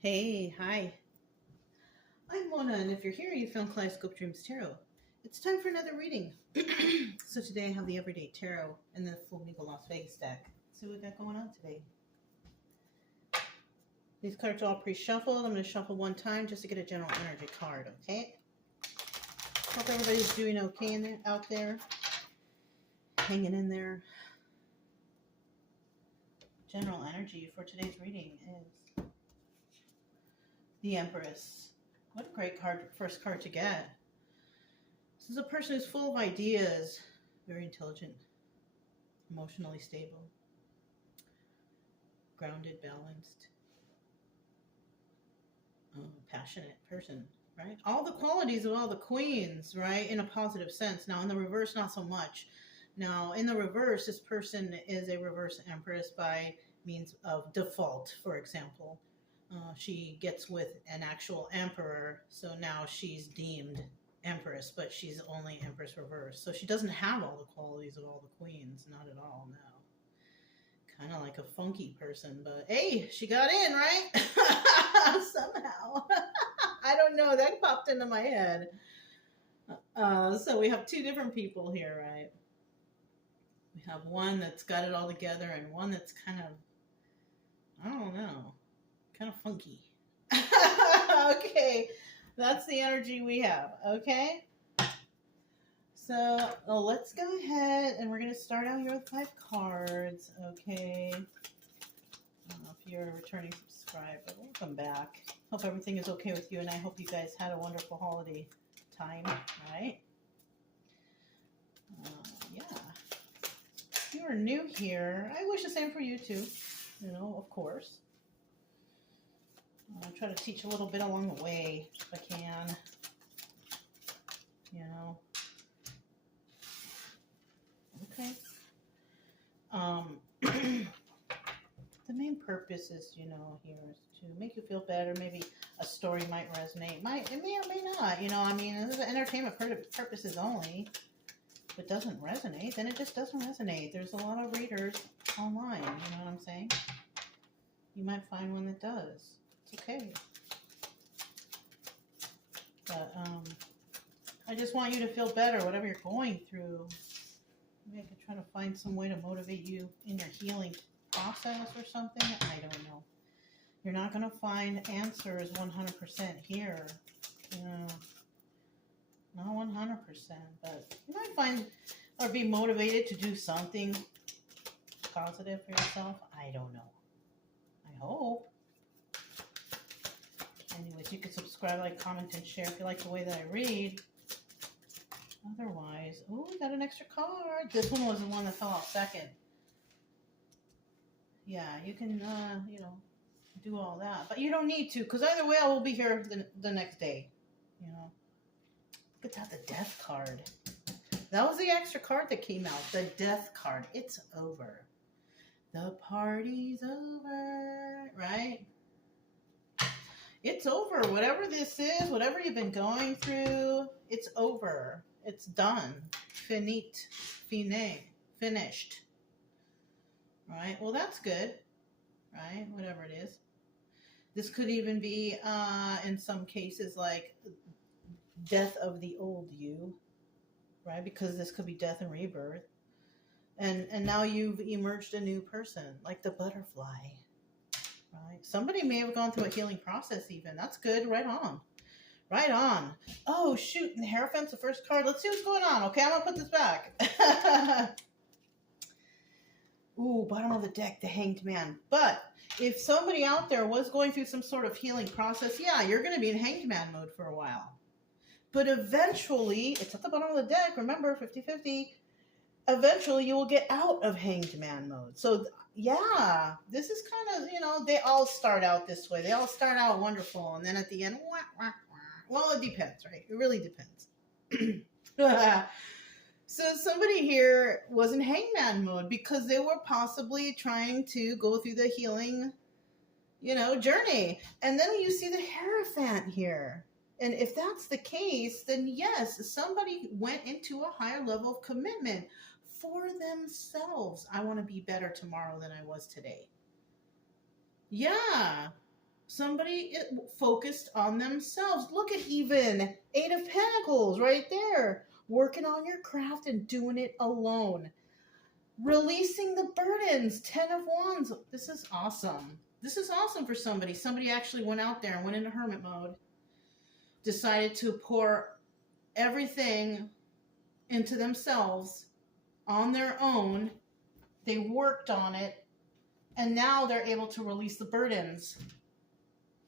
Hey, hi. I'm Mona, and if you're here, you found Kaleidoscope Dreams Tarot. It's time for another reading. So today I have the Everyday Tarot and the Flamingo Las Vegas deck. So what we got going on today? These cards are all pre-shuffled. I'm going to shuffle one time just to get a general energy card, okay? Hope everybody's doing okay out there. Hanging in there. General energy for today's reading is the Empress. What a great card, first card to get. This is a person who's full of ideas, very intelligent, emotionally stable, grounded, balanced, passionate person, right? All the qualities of all the queens, right? In a positive sense. Now, in the reverse, not so much. Now, in the reverse, this person is a reverse empress by means of default, for example. She gets with an actual emperor, so now she's deemed empress, but she's only empress reverse. So she doesn't have all the qualities of all the queens, not at all, no. Kind of like a funky person, but hey, she got in, right? Somehow. I don't know, that popped into my head. So we have two different people here, right? We have one that's got it all together and one that's kind of, I don't know, kind of funky. Okay, that's the energy we have, okay? So let's go ahead and we're going to start out here with 5 cards, okay? I don't know if you're a returning subscriber. Welcome back. Hope everything is okay with you, and I hope you guys had a wonderful holiday time, right? Yeah. If you are new here, I wish the same for you too, you know, of course. I'll try to teach a little bit along the way if I can, you know. Okay. The main purpose is, you know, here is to make you feel better. Maybe a story might resonate. It may or may not. You know, I mean, this is entertainment purposes only. If it doesn't resonate, then it just doesn't resonate. There's a lot of readers online. You know what I'm saying? You might find one that does. It's okay. But I just want you to feel better, whatever you're going through. Maybe I could try to find some way to motivate you in your healing process or something. I don't know. You're not going to find answers 100% here. You know, not 100%, but you might find or be motivated to do something positive for yourself. I don't know. I hope. Anyways, you can subscribe, like, comment, and share if you like the way that I read. Otherwise, oh, we got an extra card. This one was the one that fell off second. Yeah, you can, you know, do all that. But you don't need to, because either way, I will be here the next day. You know. Look at that, the death card. That was the extra card that came out. The death card. It's over. The party's over, right? It's over. Whatever this is, whatever you've been going through, it's over. It's done. Finite. Finished. Right? Well, that's good. Right? Whatever it is. This could even be, in some cases, like death of the old you. Right? Because this could be death and rebirth. And now you've emerged a new person, like the butterfly. Right? Somebody may have gone through a healing process even. That's good. Right on. Right on. Oh, shoot. And the Hierophant's the first card. Let's see what's going on. Okay, I'm going to put this back. Ooh, bottom of the deck, the Hanged Man. But if somebody out there was going through some sort of healing process, yeah, you're going to be in Hanged Man mode for a while. But eventually, it's at the bottom of the deck. Remember, 50-50. Eventually, you will get out of Hanged Man mode. So, yeah, this is kind of, you know, they all start out this way. They all start out wonderful. And then at the end, wah, wah, wah. Well, it depends, right? It really depends. So somebody here was in hangman mode because they were possibly trying to go through the healing, you know, journey. And then you see the Hierophant here. And if that's the case, then yes, somebody went into a higher level of commitment for themselves. I want to be better tomorrow than I was today. Yeah. Somebody focused on themselves. Look at even Eight of Pentacles right there. Working on your craft and doing it alone. Releasing the burdens. 10 of Wands. This is awesome. This is awesome for somebody. Somebody actually went out there and went into hermit mode. Decided to pour everything into themselves on their own. They worked on it. And now they're able to release the burdens.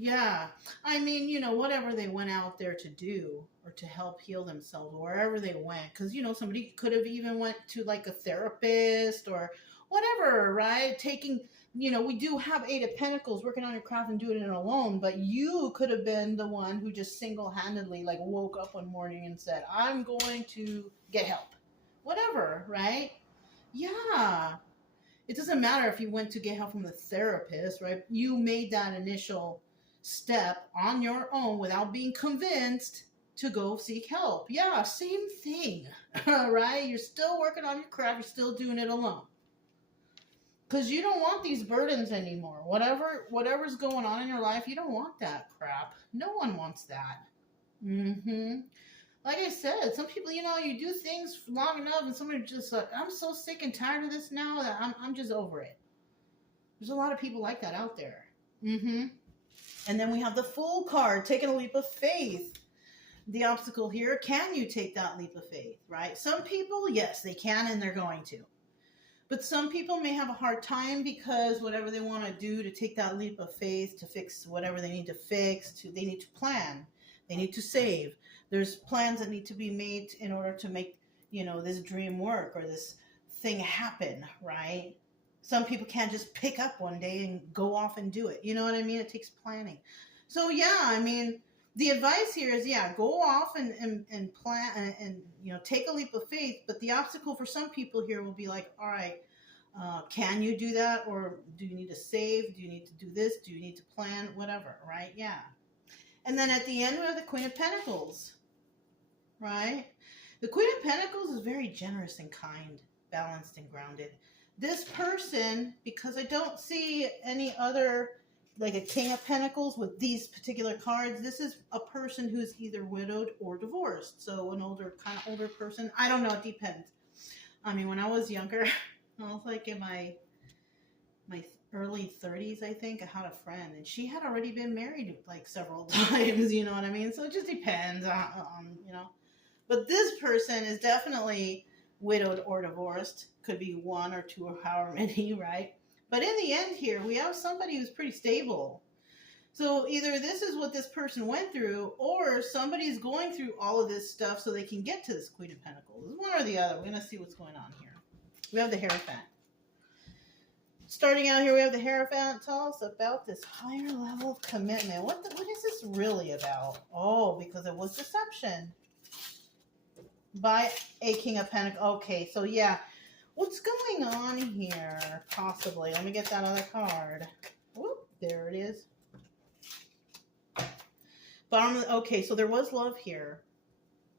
Yeah, I mean, you know, whatever they went out there to do or to help heal themselves, wherever they went, because, you know, somebody could have even went to like a therapist or whatever, right? Taking, you know, we do have Eight of Pentacles, working on your craft and doing it alone, but you could have been the one who just single-handedly like woke up one morning and said, I'm going to get help, whatever, right? Yeah. It doesn't matter if you went to get help from the therapist, right? You made that initial step on your own without being convinced to go seek help. Yeah, same thing, right? You're still working on your craft. You're still doing it alone. Because you don't want these burdens anymore. Whatever's going on in your life, you don't want that crap. No one wants that. Like I said, some people, you know, you do things long enough and somebody just like, I'm so sick and tired of this now that I'm just over it. There's a lot of people like that out there. And then we have the Fool card, taking a leap of faith. The obstacle here, can you take that leap of faith, right? Some people, yes, they can and they're going to. But some people may have a hard time because whatever they want to do to take that leap of faith, to fix whatever they need to fix, they need to plan. They need to save. There's plans that need to be made in order to make, you know, this dream work or this thing happen, right? Some people can't just pick up one day and go off and do it. You know what I mean? It takes planning. So, yeah, I mean, the advice here is, yeah, go off and plan and, you know, take a leap of faith. But the obstacle for some people here will be like, all right, can you do that? Or do you need to save? Do you need to do this? Do you need to plan? Whatever, right? Yeah. And then at the end, we have the Queen of Pentacles, right? The Queen of Pentacles is very generous and kind, balanced and grounded. This person, because I don't see any other, like a King of Pentacles with these particular cards, this is a person who's either widowed or divorced. So an kind of older person. I don't know. It depends. I mean, when I was younger, I was like in my early 30s, I think. I had a friend, and she had already been married like several times, you know what I mean? So it just depends on, you know. But this person is definitely widowed or divorced. Could be one or two or however many, right? But in the end here, we have somebody who's pretty stable. So either this is what this person went through, or somebody's going through all of this stuff so they can get to this Queen of Pentacles. It's one or the other. We're going to see what's going on here. We have the Hierophant. Starting out here, we have the Hierophant. Tell us about this higher level of commitment. What is this really about? Oh, because it was deception by a King of Pentacles. Okay, so yeah. What's going on here? Possibly. Let me get that other card. Whoop, there it is. Okay, so there was love here.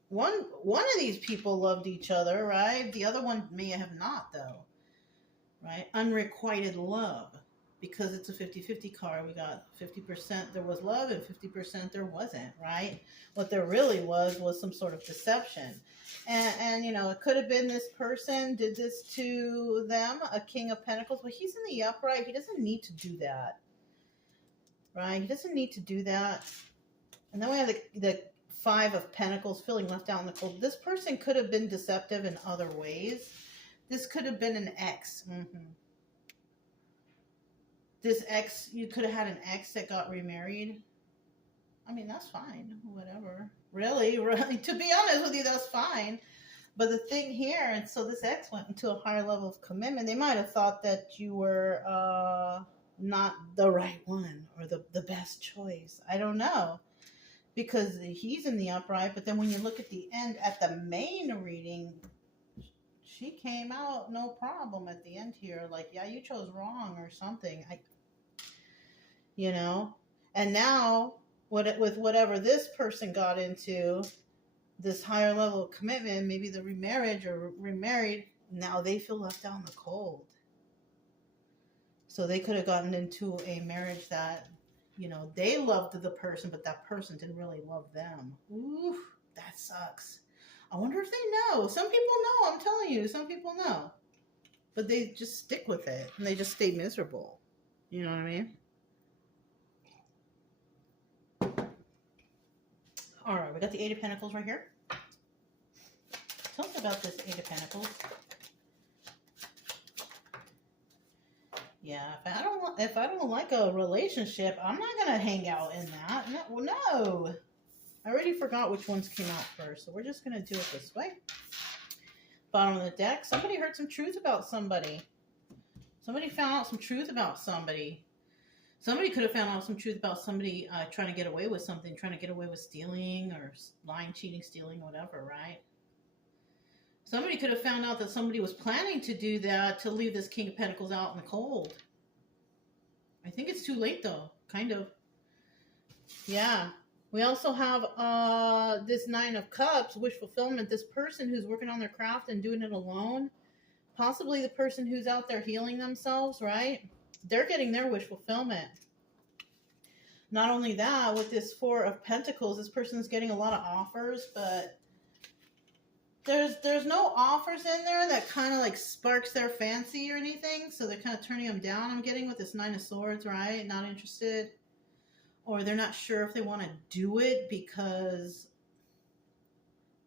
One of these people loved each other, right? The other one may have not, though. Right? Unrequited love. Because it's a 50-50 card, we got 50% there was love and 50% there wasn't, right? What there really was some sort of deception. And you know, it could have been this person did this to them, a King of Pentacles, but he's in the upright. He doesn't need to do that, right? He doesn't need to do that. And then we have the Five of Pentacles, feeling left out in the cold. This person could have been deceptive in other ways. This could have been an ex. This ex, you could have had an ex that got remarried. I mean, that's fine. Whatever. Really, to be honest with you, that's fine. But the thing here, and so this ex went into a higher level of commitment. They might have thought that you were not the right one or the best choice. I don't know. Because he's in the upright. But then when you look at the end, at the main reading, she came out no problem at the end here. Like, yeah, you chose wrong or something. You know? And now, with whatever this person got into, this higher level of commitment, maybe the remarriage or remarried, now they feel left out in the cold. So they could have gotten into a marriage that You know, they loved the person, but that person didn't really love them. Ooh, that sucks. I wonder if they know. Some people know, I'm telling you, some people know. But they just stick with it and they just stay miserable. You know what I mean? All right, we got the Eight of Pentacles right here. Tell us about this Eight of Pentacles. Yeah, if I don't like a relationship, I'm not gonna hang out in that. No. I already forgot which ones came out first, so we're just gonna do it this way. Bottom of the deck. Somebody heard some truth about somebody. Somebody found out some truth about somebody. Somebody could have found out some truth about somebody trying to get away with something, trying to get away with stealing or lying, cheating, stealing, whatever, right? Somebody could have found out that somebody was planning to do that, to leave this King of Pentacles out in the cold. I think it's too late, though. Kind of. Yeah. We also have this Nine of Cups, wish fulfillment. This person who's working on their craft and doing it alone. Possibly the person who's out there healing themselves, right? They're getting their wish fulfillment. Not only that, with this Four of Pentacles, this person's getting a lot of offers, but there's no offers in there that kind of like sparks their fancy or anything, so they're kind of turning them down. I'm getting with this Nine of Swords, right? Not interested. Or they're not sure if they want to do it because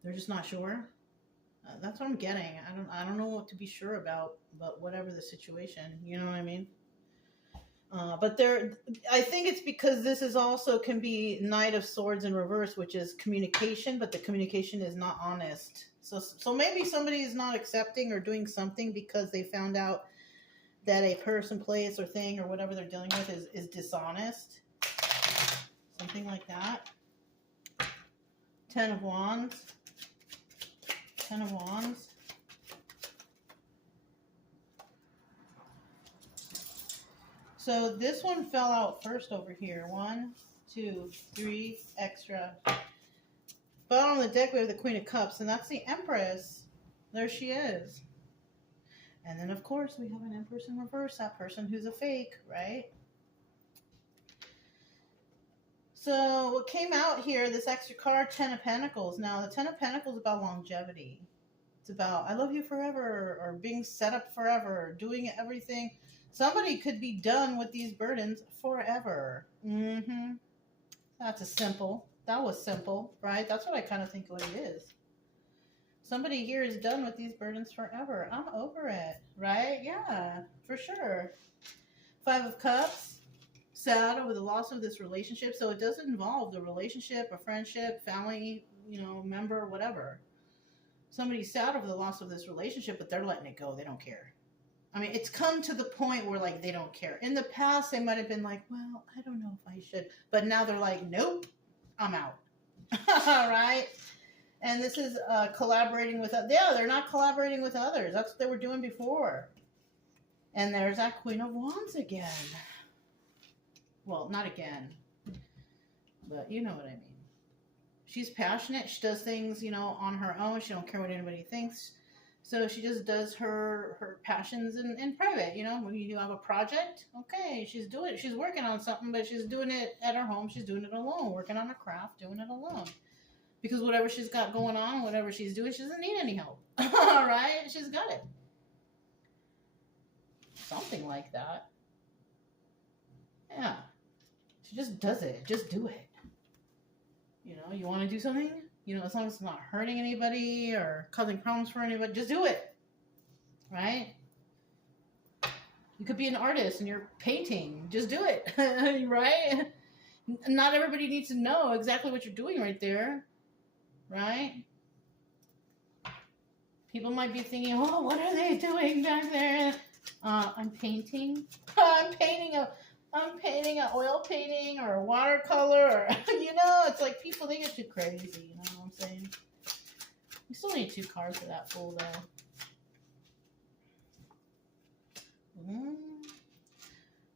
they're just not sure. That's what I'm getting. I don't know what to be sure about, but whatever the situation, you know what I mean? But I think it's because this is also can be Knight of Swords in reverse, which is communication, but the communication is not honest. So maybe somebody is not accepting or doing something because they found out that a person, place, or thing or whatever they're dealing with is dishonest. Something like that. Ten of Wands. Ten of Wands. So this one fell out first over here. 1, 2, 3, extra. Bottom of the deck, we have the Queen of Cups, and that's the Empress. There she is. And then, of course, we have an Empress in reverse, that person who's a fake, right? So what came out here, this extra card, Ten of Pentacles. Now, the Ten of Pentacles is about longevity. It's about, I love you forever, or being set up forever, doing everything. Somebody could be done with these burdens forever. That's a simple. That was simple, right? That's what I kind of think what it is. Somebody here is done with these burdens forever. I'm over it, right? Yeah, for sure. Five of Cups. Sad over the loss of this relationship. So it does involve the relationship, a friendship, family, member, whatever. Somebody's sad over the loss of this relationship, but they're letting it go. They don't care. I mean, it's come to the point where, like, they don't care. In the past, they might have been like, well, I don't know if I should. But now they're like, nope, I'm out. All right? And this is collaborating with, they're not collaborating with others. That's what they were doing before. And there's that Queen of Wands again. Well, not again. But you know what I mean. She's passionate. She does things, on her own. She don't care what anybody thinks. So she just does her passions in private, When you have a project, okay, she's working on something, but she's doing it at her home. She's doing it alone, working on her craft, doing it alone. Because whatever she's got going on, whatever she's doing, she doesn't need any help. All right? She's got it. Something like that. Yeah. She just does it. Just do it. You want to do something? As long as it's not hurting anybody or causing problems for anybody, just do it. Right? You could be an artist and you're painting. Just do it. Right? Not everybody needs to know exactly what you're doing right there. Right? People might be thinking, oh, what are they doing back there? I'm painting. I'm painting an oil painting or a watercolor or, it's like people, they get too crazy, you know what I'm saying? We still need 2 cards for that fool, though.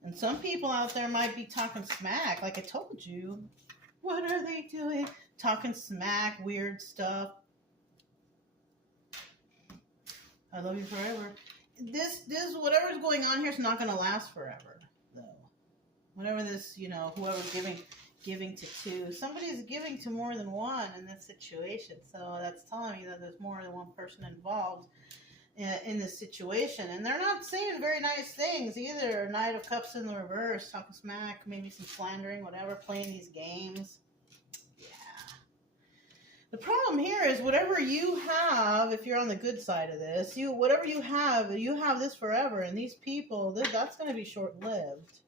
And some people out there might be talking smack, like I told you. What are they doing? Talking smack, weird stuff. I love you forever. This whatever's going on here is not going to last forever, though. Whatever this, you know, whoever's giving to two. Somebody's giving to more than one in this situation. So that's telling me that there's more than one person involved in this situation. And they're not saying very nice things either. Knight of Cups in the reverse, talking smack, maybe some slandering, whatever, playing these games. Yeah. The problem here is whatever you have, if you're on the good side of this, whatever you have this forever. And these people, that's going to be short-lived.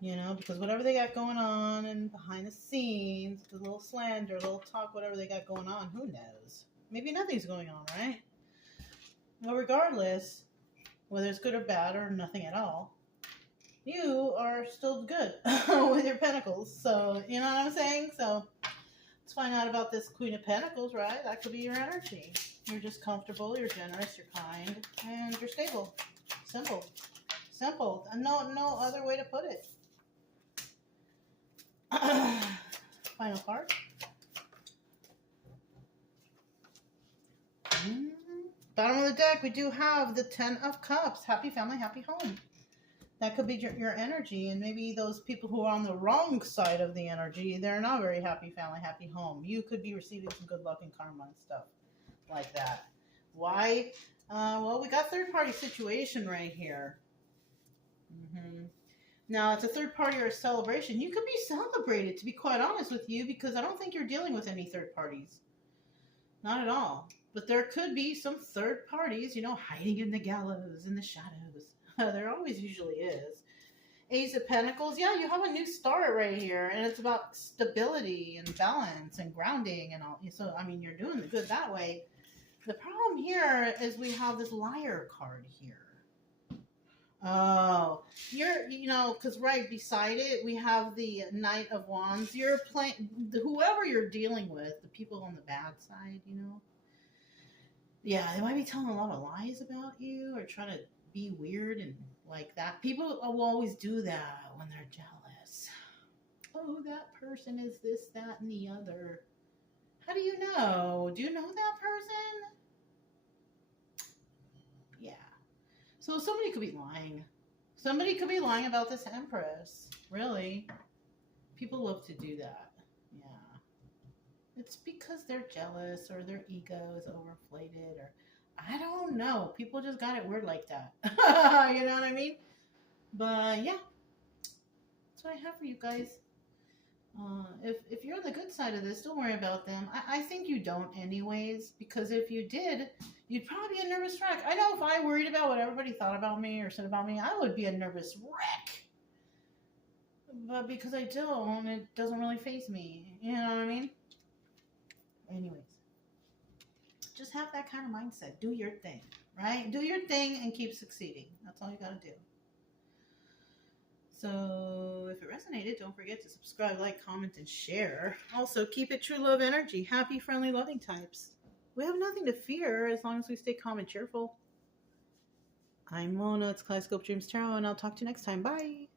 You know, because whatever they got going on and behind the scenes, the little slander, little talk, whatever they got going on, who knows? Maybe nothing's going on, right? Well, regardless, whether it's good or bad or nothing at all, you are still good with your pentacles. So, you know what I'm saying? So, let's find out about this Queen of Pentacles, right? That could be your energy. You're just comfortable, you're generous, you're kind, and you're stable. Simple. Simple. And no other way to put it. Final card. Bottom of the deck, we do have the 10 of Cups. Happy family, happy home. That could be your energy, and maybe those people who are on the wrong side of the energy, they're not very happy family, happy home. You could be receiving some good luck and karma and stuff like that. Why? Well, we got third-party situation right here. Now, it's a third party or a celebration. You could be celebrated, to be quite honest with you, because I don't think you're dealing with any third parties. Not at all. But there could be some third parties, you know, hiding in the gallows, in the shadows. There always usually is. Ace of Pentacles. Yeah, you have a new start right here, and it's about stability and balance and grounding and all. So, I mean, you're doing good that way. The problem here is we have this Liar card here. Oh, you know, because right beside it, we have the Knight of Wands. You're playing, whoever you're dealing with, the people on the bad side, you know. Yeah, they might be telling a lot of lies about you or trying to be weird and like that. People will always do that when they're jealous. Oh, that person is this, that, and the other. How do you know? Do you know that person? Yeah. So somebody could be lying. Somebody could be lying about this Empress. Really. People love to do that. Yeah. It's because they're jealous or their ego is overinflated or I don't know. People just got it weird like that. You know what I mean? But yeah. That's what I have for you guys. If you're on the good side of this, don't worry about them. I think you don't anyways, because if you did, you'd probably be a nervous wreck. I know if I worried about what everybody thought about me or said about me, I would be a nervous wreck. But because I don't, it doesn't really faze me. You know what I mean? Anyways, just have that kind of mindset. Do your thing, right? Do your thing and keep succeeding. That's all you got to do. So if it resonated, don't forget to subscribe, like, comment, and share. Also, keep it true love energy. Happy, friendly, loving types. We have nothing to fear as long as we stay calm and cheerful. I'm Mona. It's Kaleidoscope Dreams Tarot, and I'll talk to you next time. Bye.